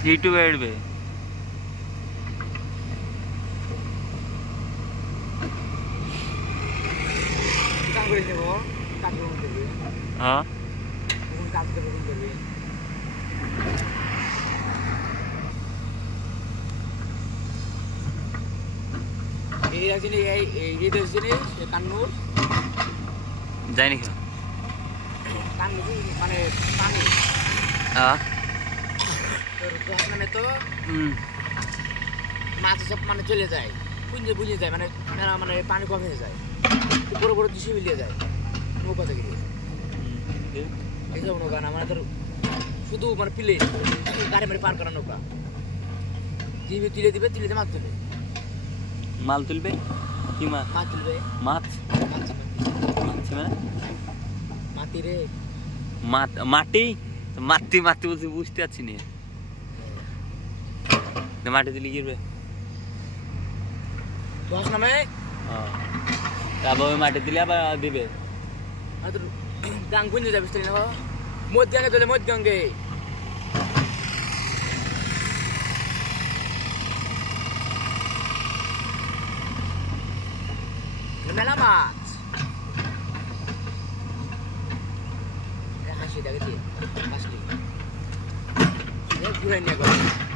YouTube add पे हाँ जाए क्या মানে পানি মানে তো মাছ সব মানে চলে যায় বুঝে যায় মানে মানে পানি কমে যায় বড় বড় দৃশ্য মিলিয়ে যায় নৌকা থেকে এইসব নৌকা না মানে তোর শুধু মানে পিলে গাড়ি মারি পার করা নৌকা তুলে দিবে মাল তুলবে কি মাছ তুলবে মাছ মানে মাটি রে মাটি মাটি মাটি বলছি বুঝতে পারছি না মাটি দিলে গিরবে দশ নামে তারপর ওই মাটি দিলে আবার দিবে গাং গুঞ্জে যাবে মদ গাঙ্গে তোলে মদ গাঙ্গে মেলা মাছ হাসি দেখে দিয়ে ঘুরে নিয়ে